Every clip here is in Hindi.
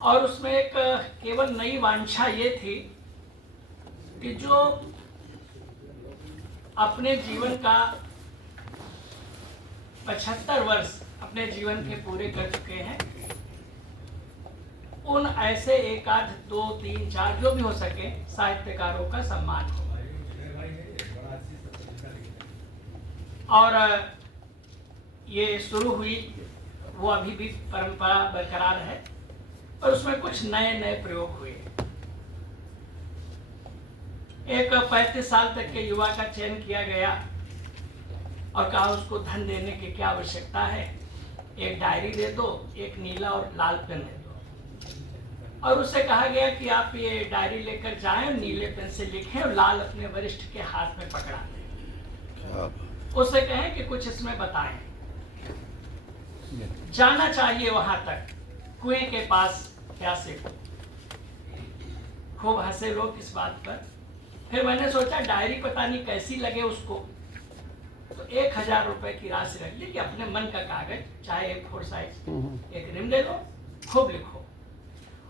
और उसमें एक केवल नई वांछा ये थी कि जो अपने जीवन का 75 वर्ष अपने जीवन के पूरे कर चुके हैं, उन ऐसे एक आध दो तीन चार जो भी हो सके साहित्यकारों का सम्मान हो। और ये शुरू हुई, वो अभी भी परंपरा बरकरार है और उसमें कुछ नए नए प्रयोग हुए। एक 35 साल तक के युवा का चयन किया गया और कहा उसको धन देने की क्या आवश्यकता है, एक डायरी दे दो, एक नीला और लाल पेन दे दो। और उससे कहा गया कि आप ये डायरी लेकर जाएं, नीले पेन से लिखें और लाल अपने वरिष्ठ के हाथ में पकड़ा दें। उससे कहें कि कुछ इसमें बताएं। जाना चाहिए वहां तक, कुएं के पास प्यासे को। खूब हंसे लोग इस बात पर। फिर मैंने सोचा डायरी पता नहीं कैसी लगे उसको, तो 1000 रुपए की राशि रख ली कि अपने मन का कागज, चाहे A4 साइज, एक रिम ले लो, खूब लिखो।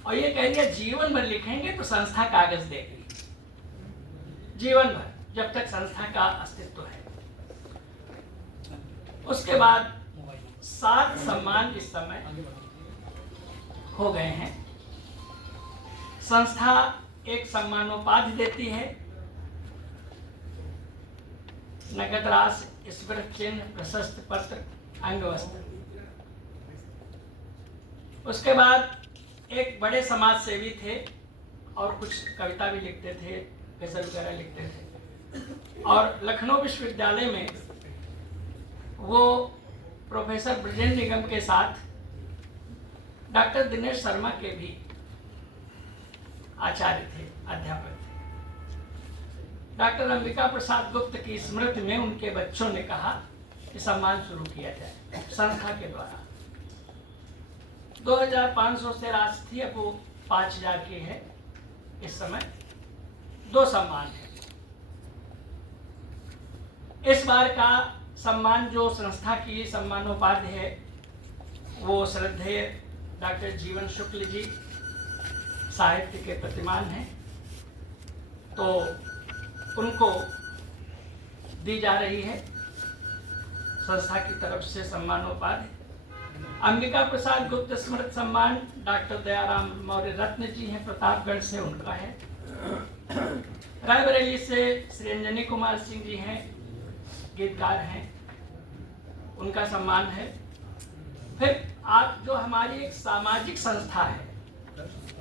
और ये कह दिया जीवन भर लिखेंगे तो संस्था कागज देगी, जीवन भर, जब तक संस्था का अस्तित्व है। उसके बाद 7 सम्मान इस समय हो गए हैं। संस्था एक सम्मानोपाधि देती है, नगद राशि, स्मृति चिन्ह, प्रशस्ति पत्र, अंगवस्त्र। उसके बाद एक बड़े समाज सेवी थे और कुछ कविता भी लिखते थे, गजल वगैरह लिखते थे। और लखनऊ विश्वविद्यालय में वो प्रोफेसर ब्रजेंद्र निगम के साथ डॉक्टर दिनेश शर्मा के भी आचार्य थे, अध्यापक थे। डॉक्टर अंबिका प्रसाद गुप्त की स्मृति में उनके बच्चों ने कहा कि सम्मान शुरू किया जाए संस्था के द्वारा। 2500 से राशि थी, अब वो 5000 की है। इस समय 2 सम्मान है। इस बार का सम्मान जो संस्था की सम्मानोपाधि है वो श्रद्धेय डॉक्टर जीवन शुक्ल जी साहित्य के प्रतिमान हैं, तो उनको दी जा रही है संस्था की तरफ से सम्मानोपाधि। अंबिका प्रसाद गुप्त स्मृति सम्मान डॉक्टर दयाराम मौर्य रत्न जी हैं, प्रतापगढ़ से, उनका है। रायबरेली से श्री अंजनी कुमार सिंह जी हैं, गीतकार हैं, उनका सम्मान है। फिर आप जो हमारी एक सामाजिक संस्था है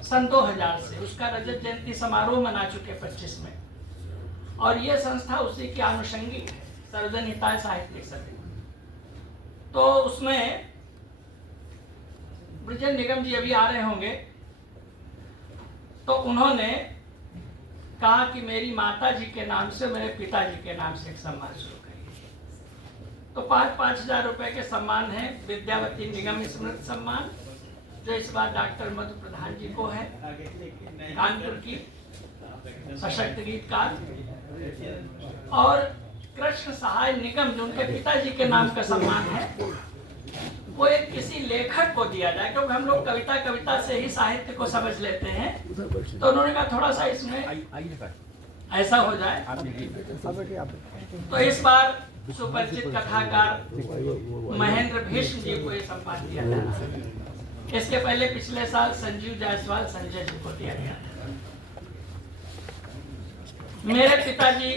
सन 2000 से, उसका रजत जयंती समारोह मना चुके 25 में, और ये संस्था उसी की आनुषंगिक है, सर्वजन हिताय साहित्यिक सभा। तो उसमें ब्रजेंद्र निगम जी अभी आ रहे होंगे, तो उन्होंने कहा कि मेरी माता जी के नाम से, मेरे पिताजी के नाम से एक सम्मान शुरू करिए। तो 5-5 हजार रुपए के सम्मान है। विद्यावती निगम स्मृति सम्मान, जो इस बार डॉक्टर मधु प्रधान जी को है, कानपुर की सशक्त गीतकार। और कृष्ण सहाय निगम, जो उनके पिताजी के नाम का सम्मान है, वो एक किसी लेखक को दिया जाए, क्योंकि हम लोग कविता से ही साहित्य को समझ लेते हैं। तो उन्होंने कहा थोड़ा सा इसमें ऐसा हो जाए। तो इस बार सुपरिचित कथाकार महेंद्र भीष्म जी को ये सम्मान दिया जा रहा है। इसके पहले पिछले साल संजीव जायसवाल संजय जी को दिया गया था। मेरे पिताजी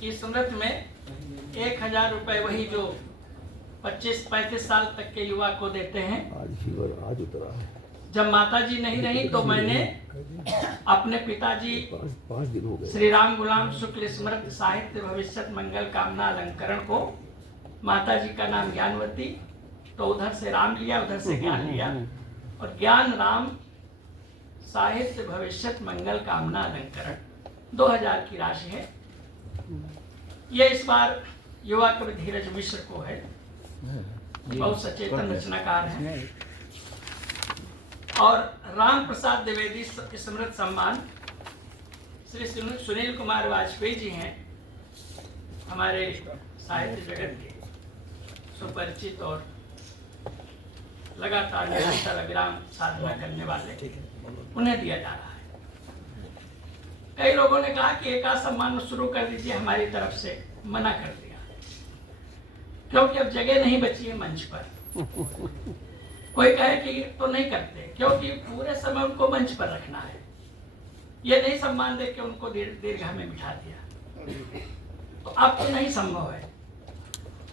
की स्मृति में 1000 रुपए, वही जो 25-35 साल तक के युवा को देते हैं। आज उतरा है। जब माता जी नहीं रही तो मैंने अपने पिताजी 5 दिन हो गए श्री राम गुलाम शुक्ल स्मृति साहित्य भविष्यत मंगल कामना अलंकरण को, माता जी का नाम ज्ञानवती, तो उधर से राम लिया, उधर से ज्ञान लिया, और ज्ञान राम साहित्य भविष्यत मंगल कामना अलंकरण 2000 की राशि है। ये इस बार युवा कवि धीरज मिश्र को है, बहुत सचेतन रचनाकार है। और राम प्रसाद द्विवेदी स्मृति सम्मान श्री सुनील कुमार वाजपेयी जी हैं, हमारे साहित्य जगत के सुपरिचित और लगातार निरंतर अविराम साधना करने वाले, उन्हें दिया जा रहा है। कई लोगों ने कहा कि एक आध सम्मान शुरू कर दीजिए हमारी तरफ से, मना कर दिया, क्योंकि अब जगह नहीं बची है मंच पर। कोई कहे कि तो नहीं करते, क्योंकि पूरे समय उनको मंच पर रखना है। ये नहीं सम्मान दे के उनको दीर्घा में बिठा दिया, तो अब तो नहीं संभव है।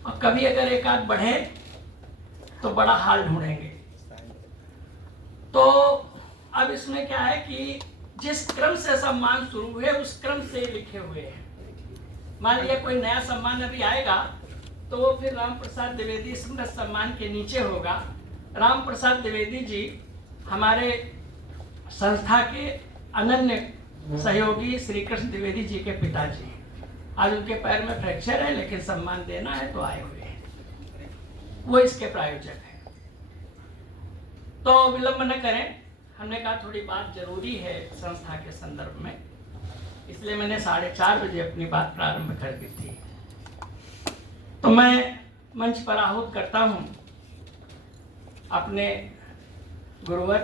और कभी अगर एक आध बढ़े तो बड़ा हाल ढूंढेंगे। तो अब इसमें क्या है कि जिस क्रम से सम्मान शुरू हुए उस क्रम से लिखे हुए हैं। मान लिया कोई नया सम्मान अभी आएगा तो वो फिर राम प्रसाद द्विवेदी स्मृति सम्मान के नीचे होगा। राम प्रसाद द्विवेदी जी हमारे संस्था के अनन्य सहयोगी श्री कृष्ण द्विवेदी जी के पिताजी हैं। आज उनके पैर में फ्रैक्चर है, लेकिन सम्मान देना है तो आए हुए हैं, वो इसके प्रायोजक हैं। तो विलंब न करें, हमने कहा थोड़ी बात जरूरी है संस्था के संदर्भ में, इसलिए मैंने 4:30 बजे अपनी बात प्रारंभ कर दी थी। तो मैं मंच पर आहूत करता हूं अपने गुरुवर,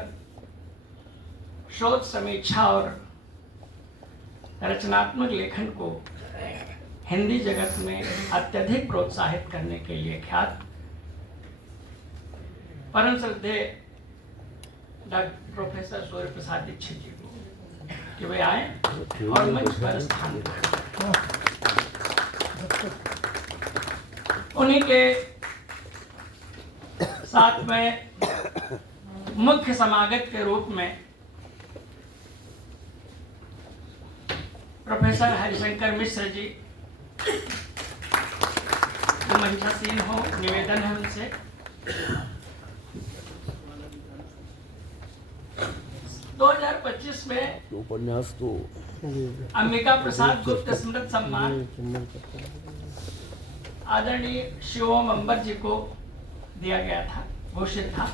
शोध समीक्षा और रचनात्मक लेखन को हिंदी जगत में अत्यधिक प्रोत्साहित करने के लिए ख्यात परम श्रद्धेय डॉक्टर प्रोफेसर सूर्य प्रसाद दीक्षित जी को कि वे आए और मंच पर स्थान पाएं। उन्हीं के साथ में मुख्य समागत के रूप में प्रोफेसर हरिशंकर मिश्र जी, जो मंचासीन हो, निवेदन है उनसे। दो 2025 में उपन्यास तो अंबिका प्रसाद गुप्त स्मृति सम्मान आदरणीय शिवोम अंबर जी को दिया गया था, घोषित था,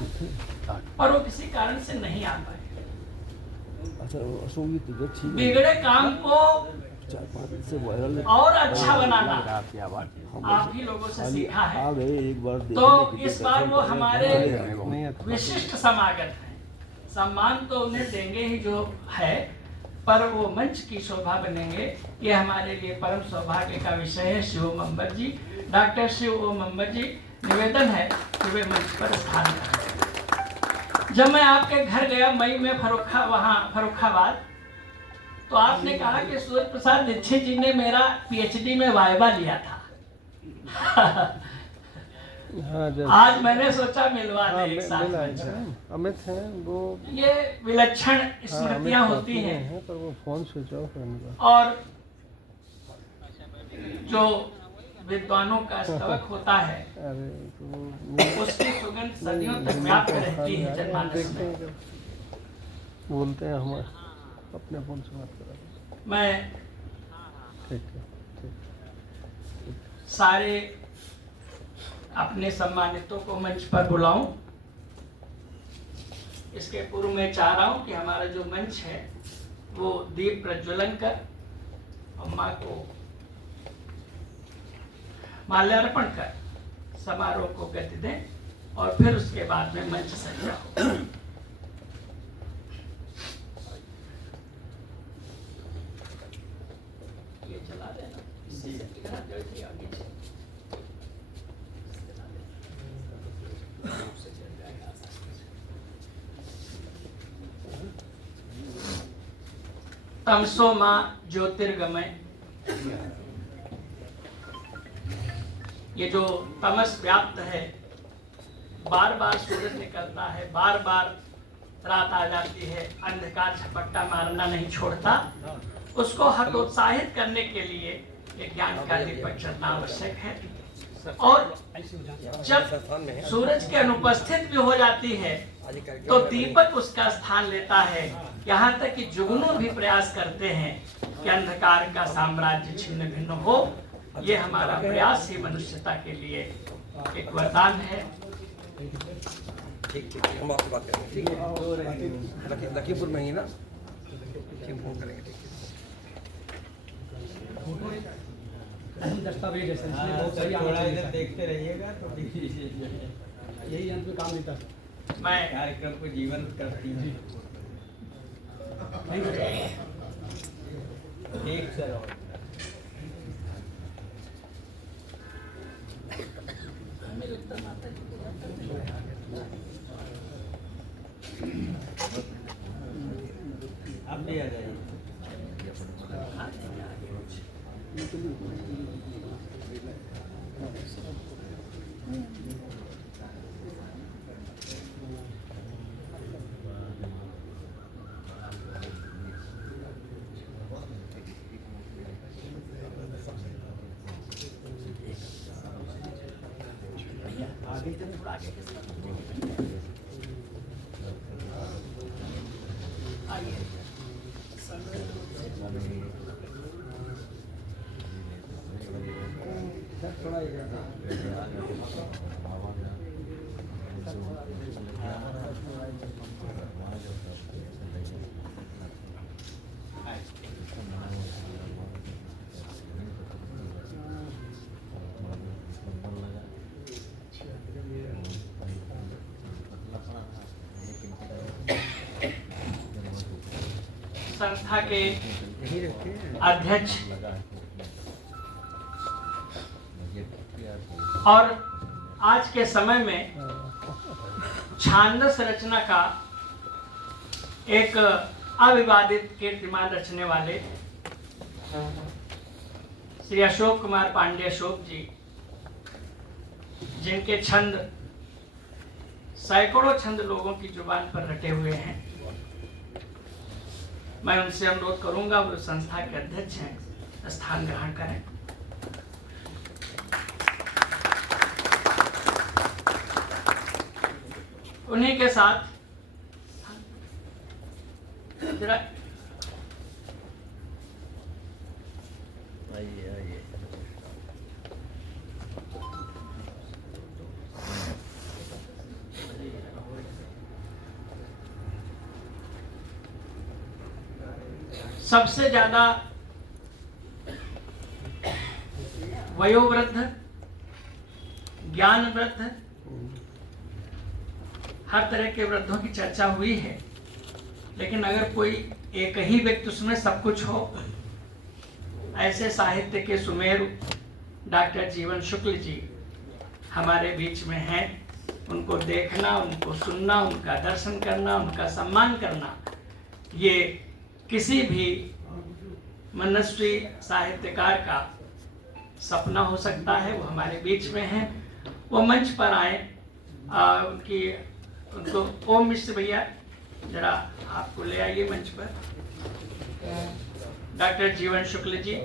और वो किसी कारण से नहीं आ पाए। बिगड़े काम को 4-5 दिन से वायरल और अच्छा बनाना आप ही लोगों से सीखा है। एक बार तो इस बार वो हमारे विशिष्ट समागत हैं। सम्मान तो उन्हें देंगे ही जो है, पर वो मंच की शोभा बनेंगे। ये हमारे लिए परम सौभाग्य का विषय है। शिव ओम अंबर जी, डॉक्टर शिव ओम अंबर जी, निवेदन है कि वे मंच पर स्थान करें। जब मैं आपके घर गया मई में फर्रुखाबाद, तो आपने कहा कि सूर्य प्रसाद दीक्षित जी ने मेरा पीएचडी में वाइवा लिया था। आज मैंने सोचा मिलवा दे एक साथ। अमित है वो, ये विलक्षण स्मृतियां होती हैं, पर वो फोन स्विच ऑफ है। और जो विद्वानों का स्तवक होता है उसकी सुगंध सदियों तक व्याप्त रहती है जनमानस में। बोलते हैं हम अपने फोन से बात कर रहे हैं। मैं ठीक है, सारे अपने सम्मानितों को मंच पर बुलाऊं। इसके पूर्व में चाह रहा हूं कि हमारा जो मंच है वो दीप प्रज्वलन कर और मां को माल्यार्पण कर समारोह को गति दें, और फिर उसके बाद में मंच सजा हो। ये चला देना, तमसो मां ज्योतिर्गमय। ये जो तमस व्याप्त है, बार बार सूरज निकलता है, बार बार रात आ जाती है, अंधकार झपट्टा मारना नहीं छोड़ता, उसको हतोत्साहित करने के लिए ये ज्ञान का दीपक चलना आवश्यक है। और जब सूरज की अनुपस्थित भी हो जाती है तो दीपक उसका स्थान लेता है। यहाँ तक कि जुगनू भी प्रयास करते हैं कि अंधकार का साम्राज्य छिन्न भिन्न हो। ये हमारा प्रयास ही मनुष्यता के लिए एक वरदान है। ठीक, हम आपसे बात करेंगे। ठीक है, लखीमपुर में ही ना, फोन करेंगे। दस्तावेज है, बहुत सारी देखते रहिएगा तो यही अंत में काम देता है। मैं कार्यक्रम को जीवंत करती है। एक सर आप भी आ जाइए। आगे चले, थोड़ा आगे आइए। थोड़ा इधर संस्था के यही रखे हैं। अध्यक्ष और आज के समय में छांदस रचना का एक अविवादित कीर्तिमान रचने वाले श्री अशोक कुमार पांडे अशोक जी, जिनके छंद सैकड़ों छंद लोगों की जुबान पर रटे हुए हैं, मैं उनसे अनुरोध करूंगा वो संस्था के अध्यक्ष हैं, स्थान ग्रहण करें। उन्हीं के साथ जरा आइए आइए। सबसे ज्यादा वयोवृद्ध, ज्ञान वृद्ध, हर तरह के वृद्धों की चर्चा हुई है, लेकिन अगर कोई एक ही व्यक्ति उसमें सब कुछ हो, ऐसे साहित्य के सुमेरु डॉक्टर जीवन शुक्ल जी हमारे बीच में हैं। उनको देखना, उनको सुनना, उनका दर्शन करना, उनका सम्मान करना, ये किसी भी मनस्वी साहित्यकार का सपना हो सकता है। वो हमारे बीच में हैं, वो मंच पर आए। उनको ओम मिश्र भैया जरा आपको ले आइए मंच पर। डॉक्टर जीवन शुक्ल जी,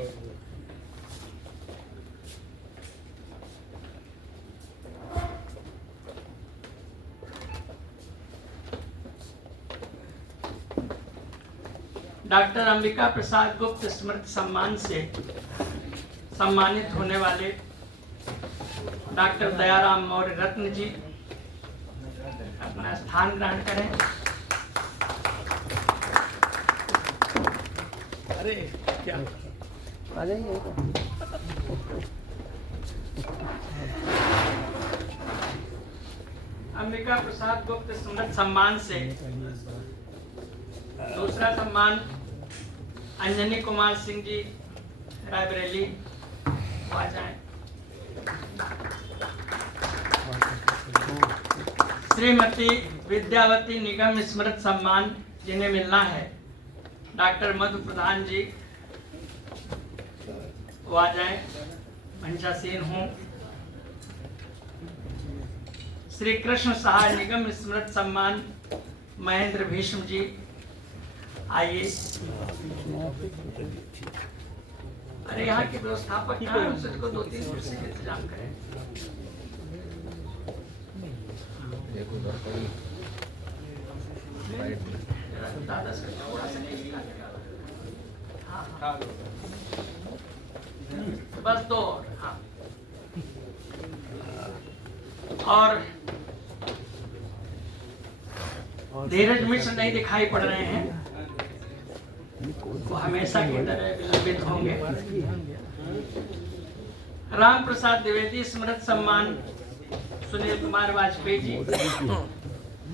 डॉक्टर अंबिका प्रसाद गुप्त स्मृति सम्मान से सम्मानित होने वाले डॉक्टर दयाराम मौर्य रत्न जी अपना स्थान ग्रहण करें। अरे क्या आ जाइए। अंबिका प्रसाद गुप्त स्मृति सम्मान से दूसरा सम्मान अंजनी कुमार सिंह जी रायबरेली आ जाएं। श्रीमती विद्यावती निगम स्मृति सम्मान जिन्हें मिलना है डॉक्टर मधु प्रधान जी, वो आ जाएं, मंचासीन हूँ। श्री कृष्ण सहाय निगम स्मृति सम्मान महेंद्र भीष्म जी, आइए। अरे यहाँ के व्यवस्थापक कहाँ हैं? उनसे को 2-3 कुर्सी का इंतजाम करें। दादा से थोड़ा सा नहीं निकालेगा। हाँ, बस 2 और। हाँ, और धीरज मिश्र नहीं दिखाई पड़ रहे हैं, वो हमेशा की तरह विलंबित होंगे। राम प्रसाद द्विवेदी स्मृति सम्मान सुनील कुमार वाजपेयी जी,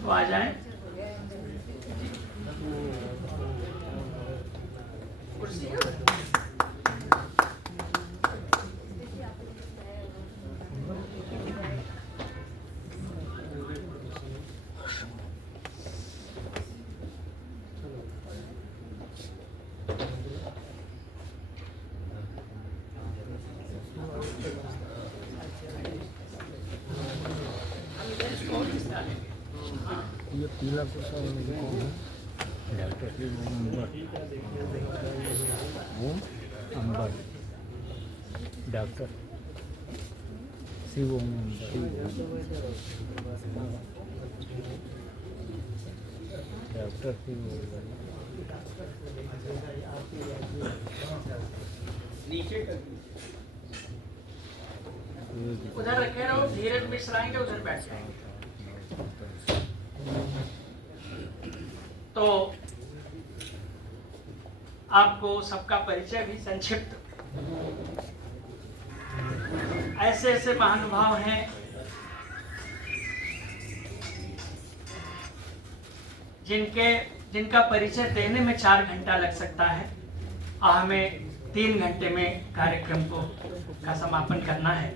तो आ जाएं। कुर्सी है? ये पीला प्रसाद कौन है? डॉक्टर शिव ओम अंबर डॉक्टर शिव ओम डॉक्टर शिव उधर रखे रहो, धीरज मिश्र आएंगे, उधर बैठ जाएंगे। तो आपको सबका परिचय भी संक्षिप्त। ऐसे ऐसे महानुभाव हैं जिनका परिचय देने में 4 घंटा लग सकता है और हमें 3 घंटे में कार्यक्रम का समापन करना है।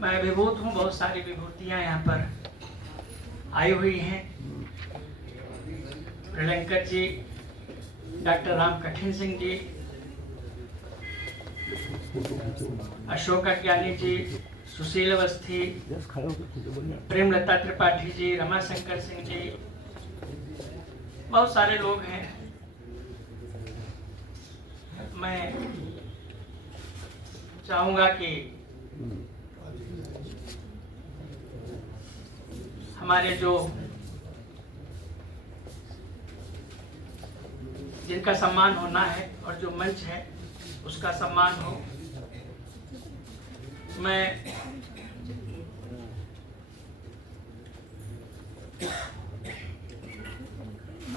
मैं अभिभूत हूँ, बहुत सारी विभूतियाँ यहाँ पर आई हुई हैं। प्रलंकर जी, डॉक्टर राम कठिन सिंह जी, अशोक ज्ञानी जी, सुशील अवस्थी, प्रेमलता त्रिपाठी जी, रमाशंकर सिंह जी, बहुत सारे लोग हैं। मैं चाहूंगा कि हमारे जिनका सम्मान होना है और जो मंच है उसका सम्मान हो। मैं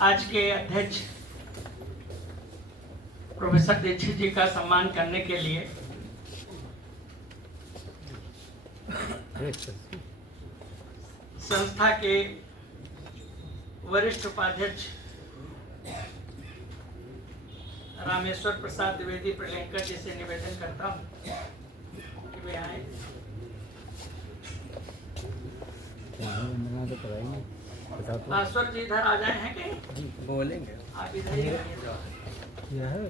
आज के अध्यक्ष प्रोफेसर दीक्षित जी का सम्मान करने के लिए संस्था के वरिष्ठ उपाध्यक्ष रामेश्वर प्रसाद द्विवेदी प्रलंकर जी से निवेदन करता हूँ कि वे आए। भास्वर जी इधर आ जाए हैं कहीं? बोलेंगे। आप इधर ही रहिए। यह है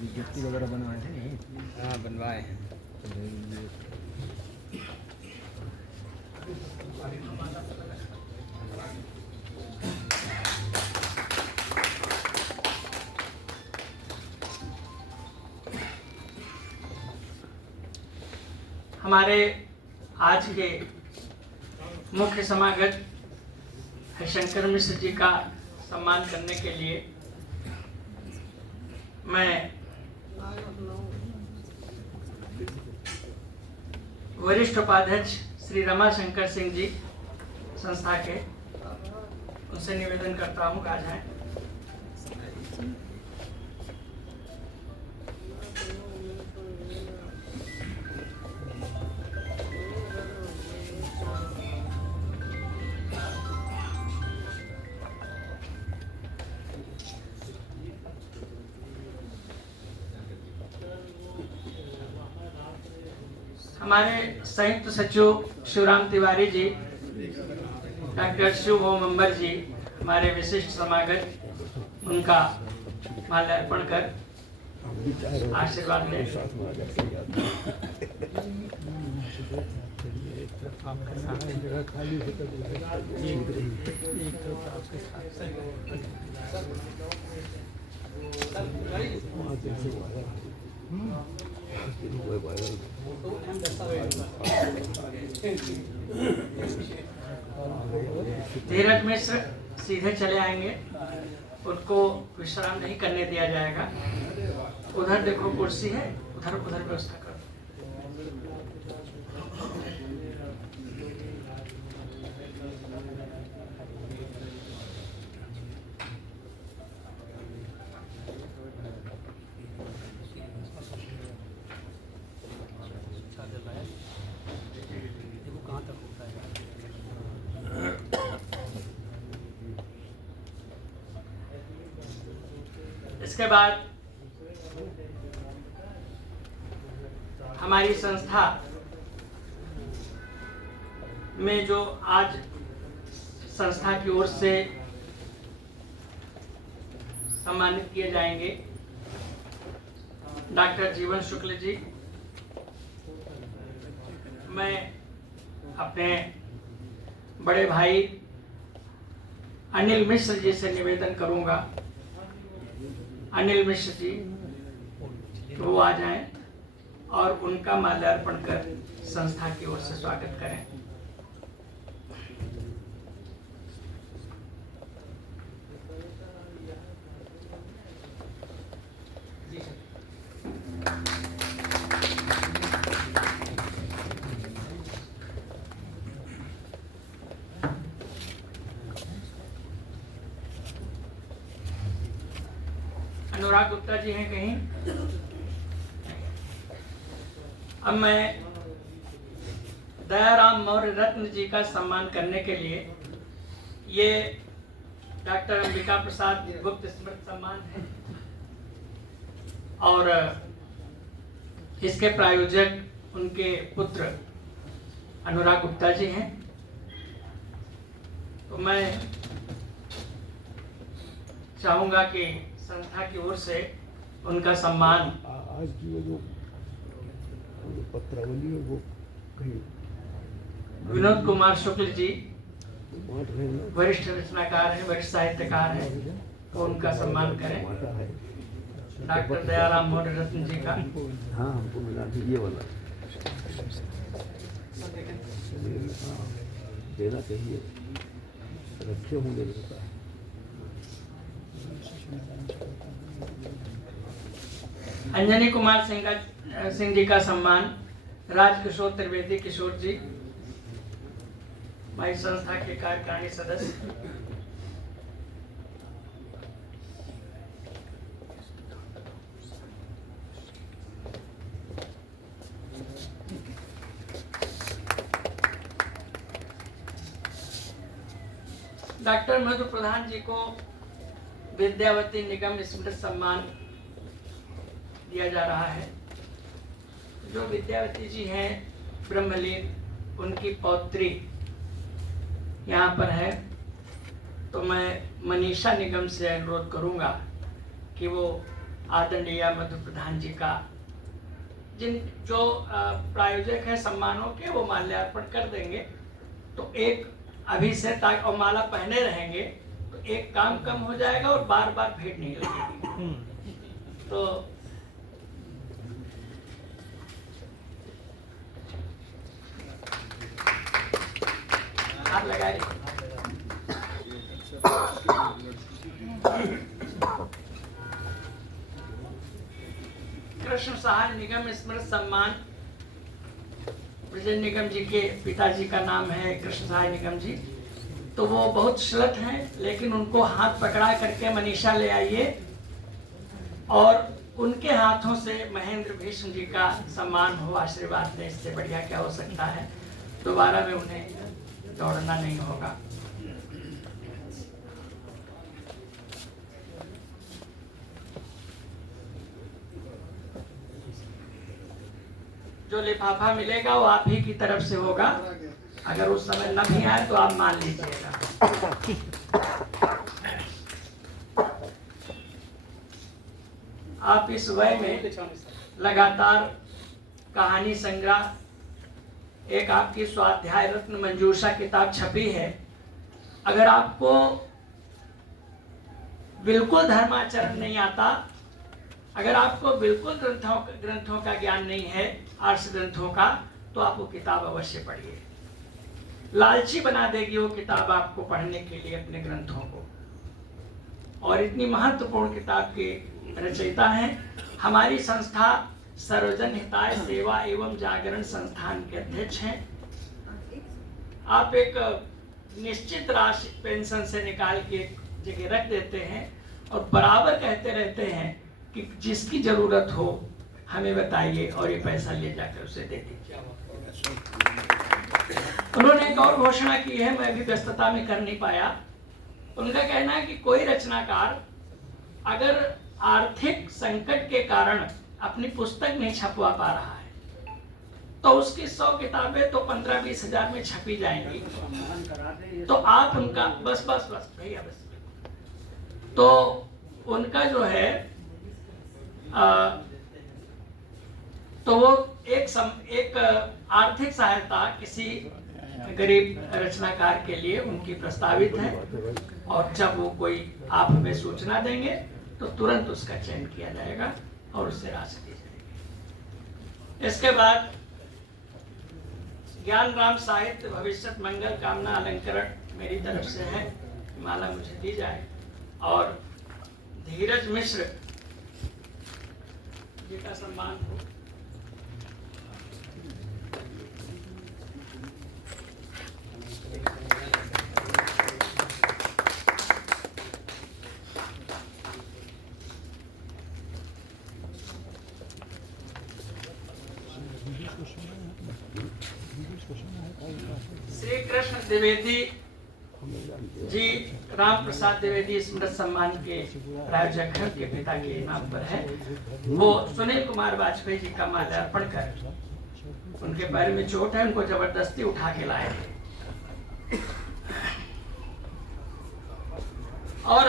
विज्ञप्ति वगैरह बनवाए हैं। हाँ बनवाए हैं। हमारे आज के मुख्य समागत शंकर मिश्र जी का सम्मान करने के लिए मैं वरिष्ठ उपाध्यक्ष श्री रमाशंकर सिंह जी संस्था के, उनसे निवेदन करता हूँ कि आ जाएं। हमारे संयुक्त सचिव शिवराम तिवारी जी, डॉक्टर शिव ओम अंबर जी, हमारे विशिष्ट समागत, उनका माल्यार्पण कर आशीर्वाद लें। जगह खाली धीरज मिश्र सीधे चले आएंगे, उनको विश्राम नहीं करने दिया जाएगा। उधर देखो कुर्सी है, उधर व्यवस्था करो। इसके बाद हमारी संस्था में जो आज संस्था की ओर से सम्मानित किए जाएंगे डॉक्टर जीवन शुक्ल जी, मैं अपने बड़े भाई अनिल मिश्र जी से निवेदन करूंगा, अनिल मिश्र जी वो आ जाएं और उनका माल्यार्पण कर संस्था की ओर से स्वागत करें। अनुराग गुप्ता जी हैं कहीं? अब मैं दयाराम मौर्य रत्न जी का सम्मान करने के लिए, ये डॉक्टर अंबिका प्रसाद गुप्त स्मृति सम्मान है और इसके प्रायोजक उनके पुत्र अनुराग गुप्ता जी हैं। तो मैं चाहूंगा कि संस्था की ओर से उनका सम्मान आज की वो जो पत्रावली है वो कहीं विनोद कुमार शुक्ल जी बांट रहे हैं, वरिष्ठ रचनाकार हैं, वरिष्ठ साहित्यकार हैं, वो उनका सम्मान करें। बांटा है। डॉक्टर दयाराम मौर्य रत्न जी का हाँ हमको मिला ये वाला देना चाहिए, रखे होंगे लगता है। अंजनी कुमार सिंह जी का सम्मान राजकिशोर त्रिवेदी किशोर जी, हमारी संस्था के कार्यकारिणी सदस्य। डॉक्टर मधु प्रधान जी को विद्यावती निगम स्मृति सम्मान दिया जा रहा है। जो विद्यावती जी हैं ब्रह्मलीन, उनकी पौत्री यहाँ पर है, तो मैं मनीषा निगम से अनुरोध करूँगा कि वो आदरणीय मधु प्रधान जी का जो प्रायोजक है सम्मानों के, वो माल्यार्पण कर देंगे। तो एक अभी से और माला पहने रहेंगे तो एक काम कम हो जाएगा और बार बार भेंट नहीं लगेगी। तो हाथ लगाए। कृष्ण सहाय निगम स्मृति सम्मान, विजय निगम जी के पिताजी का नाम है कृष्ण सहाय निगम जी, तो वो बहुत श्लथ हैं, लेकिन उनको हाथ पकड़ा करके मनीषा ले आइए और उनके हाथों से महेंद्र भीष्म जी का सम्मान हो, आशीर्वाद दें। इससे बढ़िया क्या हो सकता है। दोबारा में उन्हें दौड़ना नहीं होगा। जो लिफाफा मिलेगा वो आप ही की तरफ से होगा, अगर उस समय न भी आए तो आप मान लीजिएगा। आप इस वय में लगातार कहानी संग्रह, एक आपकी स्वाध्याय रत्न मंजूषा किताब छपी है। अगर आपको बिल्कुल धर्माचरण नहीं आता, अगर आपको बिल्कुल ग्रंथों का ज्ञान नहीं है, आर्ष ग्रंथों का, तो आप वो किताब अवश्य पढ़िए। लालची बना देगी वो किताब आपको पढ़ने के लिए अपने ग्रंथों को। और इतनी महत्वपूर्ण किताब के रचयिता हैं। हमारी संस्था सर्वजन हिताय सेवा एवं जागरण संस्थान के अध्यक्ष हैं। आप एक निश्चित राशि पेंशन से निकाल के एक जगह रख देते हैं और बराबर कहते रहते हैं कि जिसकी जरूरत हो हमें बताइए और ये पैसा ले जाकर उसे दे दीजिए। उन्होंने एक और घोषणा की है, मैं भी व्यस्तता में कर नहीं पाया। उनका कहना है कि कोई रचनाकार अगर आर्थिक संकट के कारण अपनी पुस्तक नहीं छपवा पा रहा है, तो उसकी 100 किताबें तो 15-20 हजार में छपी जाएंगी। तो आप उनका बस भैया बस, तो उनका जो है तो वो एक आर्थिक सहायता किसी गरीब रचनाकार के लिए उनकी प्रस्तावित है, और जब वो कोई आप हमें सूचना देंगे तो तुरंत उसका चयन किया जाएगा और उससे राशि दी जाएगी। इसके बाद ज्ञान राम साहित्य भविष्य मंगल कामना अलंकरण मेरी तरफ से है, माला मुझे दी जाए। और धीरज मिश्र जी का सम्मान हो। श्री कृष्ण द्विवेदी जी राम प्रसाद द्विवेदी स्मृति सम्मान के प्रायोजक हैं, के पिता के नाम पर है। वो सुनील कुमार वाजपेयी जी का माल्यार्पण कर, उनके पैर में चोट है, उनको जबरदस्ती उठा के लाए थे। और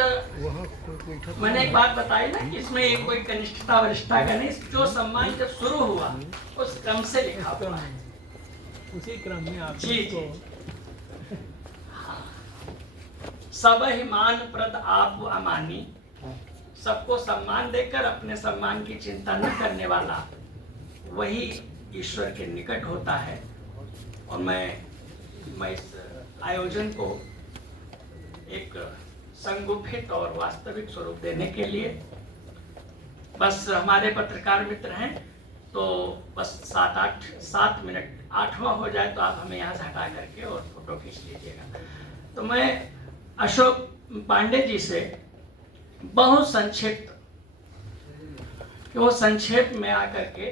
मैंने एक बात बताई ना कि इसमें एक कोई कनिष्ठता वरिष्ठता का नहीं, जो सम्मान जब शुरू हुआ उस क्रम से लिखा हुआ है, उसी क्रम में आप जी जी। सब ही मान प्रद आप अमानी, सबको सम्मान देकर अपने सम्मान की चिंता न करने वाला वही ईश्वर के निकट होता है। और मैं इस आयोजन को एक संगुफित और वास्तविक स्वरूप देने के लिए, बस हमारे पत्रकार मित्र हैं तो बस 7 मिनट 8वां हो जाए तो आप हमें यहाँ से हटा करके और फोटो खींच लीजिएगा। तो मैं अशोक पांडे जी से बहुत संक्षिप्त, कि वो संक्षेप में आकर के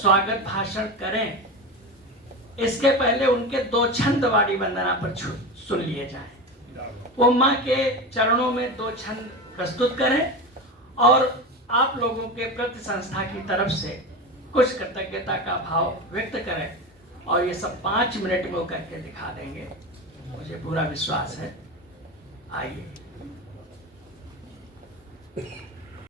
स्वागत भाषण करें, इसके पहले उनके 2 छंद वाणी वंदना पर सुन लिए जाए। वो माँ के चरणों में 2 छंद प्रस्तुत करें और आप लोगों के प्रति संस्था की तरफ से कुछ कृतज्ञता का भाव व्यक्त करें, और ये सब 5 मिनट में वो करके दिखा देंगे, मुझे पूरा विश्वास है। आइए।